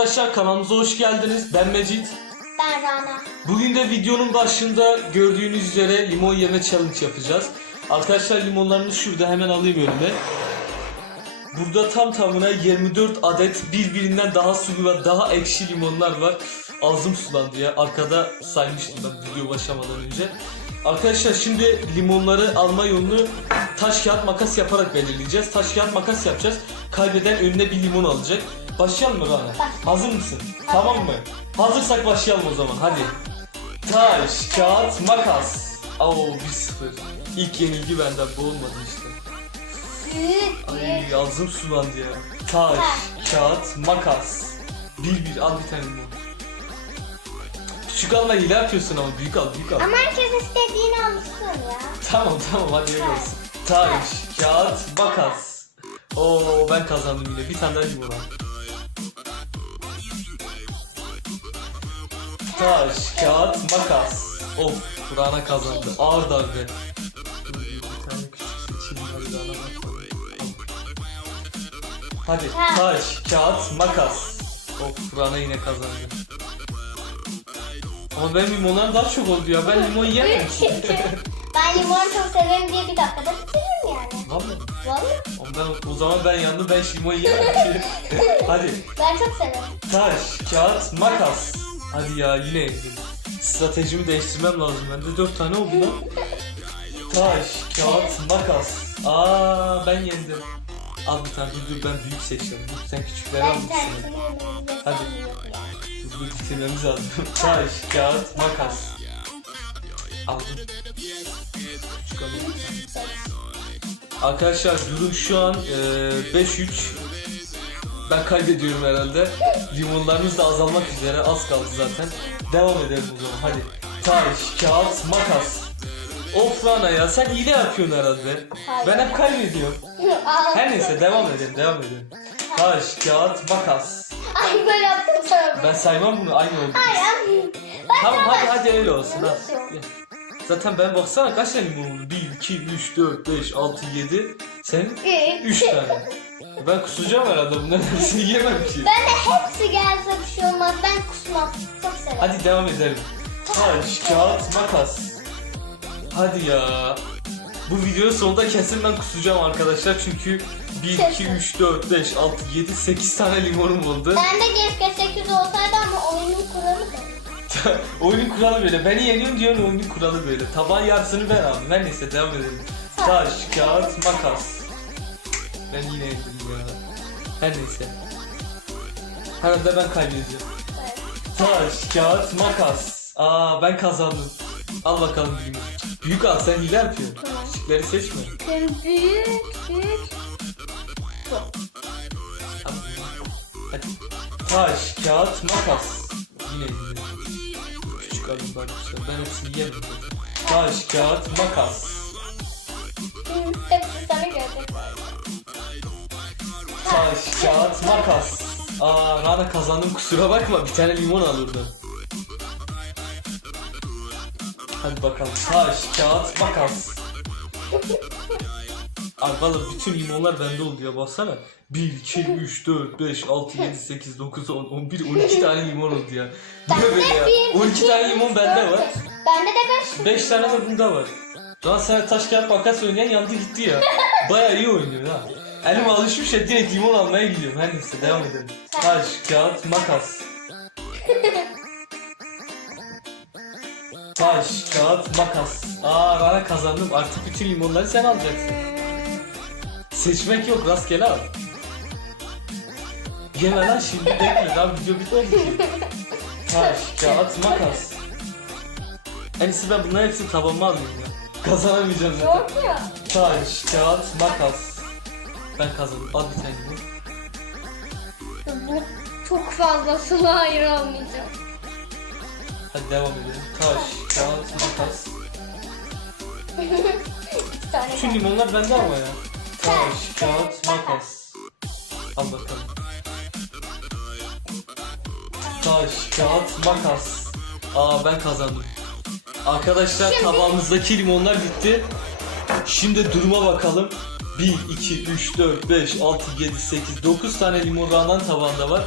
Arkadaşlar kanalımıza hoş geldiniz. Ben Mecit. Ben Rana. Bugün de videonun başında gördüğünüz üzere limon yeme challenge yapacağız. Arkadaşlar limonlarımız şurada hemen alayım önüme. Burada tam tamına 24 adet birbirinden daha sulu ve daha ekşi limonlar var. Ağzım sulandı ya. Arkada saymıştım ben video başlamadan önce. Arkadaşlar şimdi limonları alma yolunu taş kağıt makas yaparak belirleyeceğiz. Taş kağıt makas yapacağız. Kaybeden önüne bir limon alacak. Başlayalım mı Rana? Hazır mısın? Tamam mı? Hazırsak başlayalım o zaman hadi. Taş, kağıt, makas. Oo 1-0. İlk yenilgi benden bu olmadı işte. Ay ağzım sulandı ya. Taş, kağıt, makas. Bir bir al bir tane limon. Küçük alma hile yapıyorsun ama büyük al büyük al. Ama herkes istediğini alsın ya. Tamam tamam hadi öyle olsun. Taş, kağıt, makas. Oo ben kazandım yine. Bir tane daha limon Taş, kağıt, makas. Of Burhan'a kazandı. Ağır darbe. Hadi taş, kağıt, makas. Of Burhan'a yine kazandı. Ama benim limonlarım daha çok oldu ya. Ben limon yiyemem. ben limonu çok severim diye bir dakikada bitiririm yani. Vallahi. Vallahi Ondan, o zaman ben yandım ben limon yiyemem. Hadi. ben çok severim. Taş, kağıt, makas. Hadi ya yine yendim. Stratejimi değiştirmem lazım. Bende dört tane oldu lan. Taş, kağıt, makas. Aa ben yendim. Al bir tane dur ben büyük seçiyorum. Dur sen küçükleri tersini yemeğimi Hadi. Dur bitirmemiz lazım. Taş, kağıt, makas. Aldım. Arkadaşlar durum şu an e, 5-3. Ben kaybediyorum herhalde. Limonlarımız da azalmak üzere. Az kaldı zaten. Devam edelim o zaman. Hadi. Taş, kağıt, makas. Of Rana ya sen hile yapıyorsun herhalde. Hayır. Ben hep kaybediyorum. Her neyse devam edelim devam edelim. Taş, kağıt, makas. Ay böyle yaptım sana. Ben saymam bunu aynı oldu. Hayır. Ben Tamam hadi hadi öyle olsun ha. Zaten ben baksana kaç tane limon oldu? 1, 2, 3, 4, 5, 6, 7. Senin Üç. 3 tane. Ben kusacağım herhalde bunların hepsini yiyemem ki. Ben de hepsi gelse bir şey olmaz. Ben kusmam. Çok severim. Hadi devam edelim. Taş, kağıt, makas. Hadi ya. Bu videonun sonunda kesin ben kusacağım arkadaşlar çünkü 1, 2, 3, 4, 5, 6, 7, 8 tane limonum oldu. Ben de keşke 8 olsaydı ama oyunun kuralı böyle. oyunun kuralı böyle. Beni yeniyorsun diyorsun oyunun kuralı böyle. Tabağın yarısını ben aldım. Her neyse devam edelim. Taş, kağıt, makas. Ben yine yendim ya. Her neyse. Herhalde ben kaybedeceğim. Taş, kağıt, makas. Aa ben kazandım. Al bakalım büyüğümü. Büyük al sen hile yapıyorsun. Tamam. Küçükleri seçme. Sen büyük büyük. Bu. Hadi. Taş, kağıt, makas. Yine yine. Küçük bari güzel. Ben hepsini yiyemem. Taş, kağıt, makas. Sana gelecek. Taş, kağıt, makas. Aa Rana kazandım kusura bakma bir tane limon alırdım. Hadi bakalım. Taş, kağıt, makas. Abi valla bütün limonlar bende oldu ya baksana. 1, 2, 3, 4, 5, 6, 7, 8, 9, 10, 11, 12 tane limon oldu ya. Ne böyle ya? 12 tane limon bende var. Bende de 5. 5 tane de bunda var. Sen taş kağıt makas oynayan yandı gitti ya. Baya iyi oynuyor ha. Elim alışmış ya direkt limon almaya gidiyorum. Her neyse devam edelim. Taş, kağıt, makas. Taş, kağıt, makas. Aa Rana kazandım. Artık bütün limonları sen alacaksın. Seçmek yok rastgele al. Yeme lan şimdi bekle daha video bitmedi ki. Taş, kağıt, makas. En iyisi ben bunların hepsini tabağıma alayım ya. Kazanamayacağım zaten. Yok ya. Taş, kağıt, makas. Ben kazandım. Bir tane limon. Bu çok fazla sıla hayır almayacağım. Hadi devam edelim. Taş, kağıt, makas. Bir tane Bütün daha. limonlar bende ama ya. Taş, kağıt, makas. Al bakalım. Taş, kağıt, makas. Aa ben kazandım. Arkadaşlar Şimdi- tabağımızdaki limonlar bitti. Şimdi duruma bakalım. 1, 2, 3, 4, 5, 6, 7, 8, 9 tane limon Ra'nın tabağında var.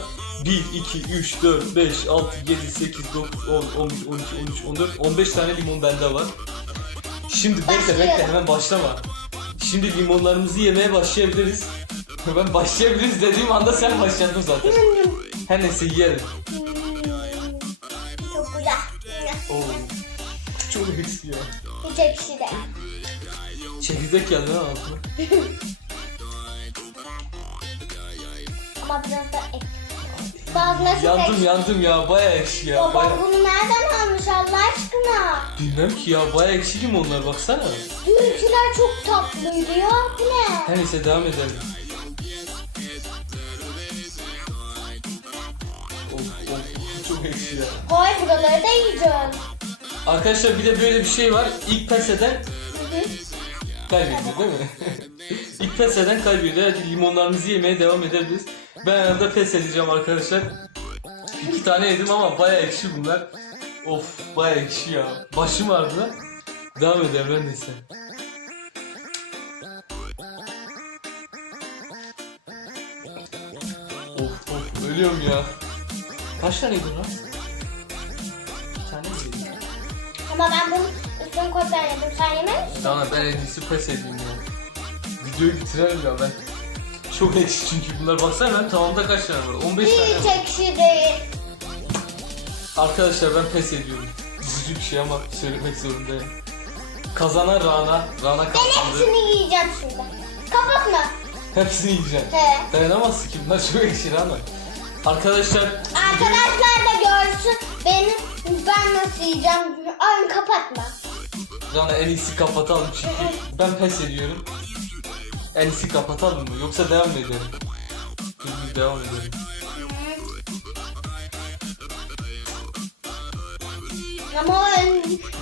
1, 2, 3, 4, 5, 6, 7, 8, 9, 10, 11, 12, 13, 14, 15 tane limon bende var. Şimdi bekle bekle Başlıyorum. hemen başlama. Şimdi limonlarımızı yemeye başlayabiliriz. Ben başlayabiliriz dediğim anda sen başladın zaten. Her neyse yiyelim. Hmm, Çok güzel. Oo. Çok eksi ya. Hiç ekşi de. Çekirdek geldi ha ağzına. Ama biraz da ek. Yandım ekşi. yandım ya baya ekşi ya. Baba Baya... bunu nereden almış Allah aşkına? Bilmem ki ya baya ekşi limonlar baksana. Dünküler çok tatlıydı ya. Bu ne? Her neyse devam edelim. Of of çok ekşi ya. Vay buraları da yiyeceğim. Arkadaşlar bir de böyle bir şey var. İlk pes eden kaybediyor değil mi? İlk pes eden kaybediyor. Hadi limonlarımızı yemeye devam edebiliriz. Ben arada pes edeceğim arkadaşlar. İki tane yedim ama baya ekşi bunlar. Of baya ekşi ya. Başım ağrıdı. Devam edelim ben neyse. Of of ölüyorum ya. Kaç tane yedin lan? Ama ben bunu üstüne kopya yedim. Sen yememiş misin? Tamam ben en iyisi pes edeyim ya. Videoyu bitirelim ya ben. Çok ekşi çünkü bunlar. Baksana ben tavamda kaç tane var? 15 tane Hiç var. ekşi değil. Arkadaşlar ben pes ediyorum. Üzücü bir şey ama söylemek zorundayım. Kazanan Rana. Rana Ben kazandı. hepsini yiyeceğim şimdi. Kapatma. Hepsini yiyeceğim. He. Dayanamazsın ki bunlar çok ekşi Rana. Arkadaşlar Arkadaşlar da görsün beni ben nasıl yiyeceğim. Ay kapatma. Rana en iyisi kapatalım çünkü ben pes ediyorum. En iyisi kapatalım mı? Yoksa devam mı edelim? Dur devam edelim. Ama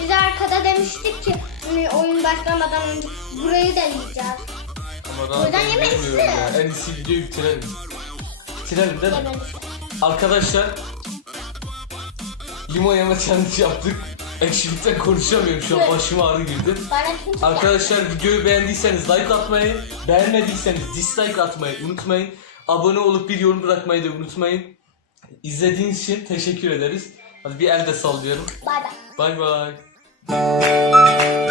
biz arkada demiştik ki hani oyun başlamadan önce burayı da yiyeceğiz. Ama Rana Buradan bilmiyorum ya. En iyisi videoyu bitirelim. Bitirelim değil mi? Yememişler. Arkadaşlar limon yeme challenge yaptık. Ekşilikten konuşamıyorum şu an başıma ağrı girdi. Arkadaşlar videoyu beğendiyseniz like atmayı, beğenmediyseniz dislike atmayı unutmayın. Abone olup bir yorum bırakmayı da unutmayın. İzlediğiniz için teşekkür ederiz. Hadi bir el de sallıyorum. Bay bay. Bay bay.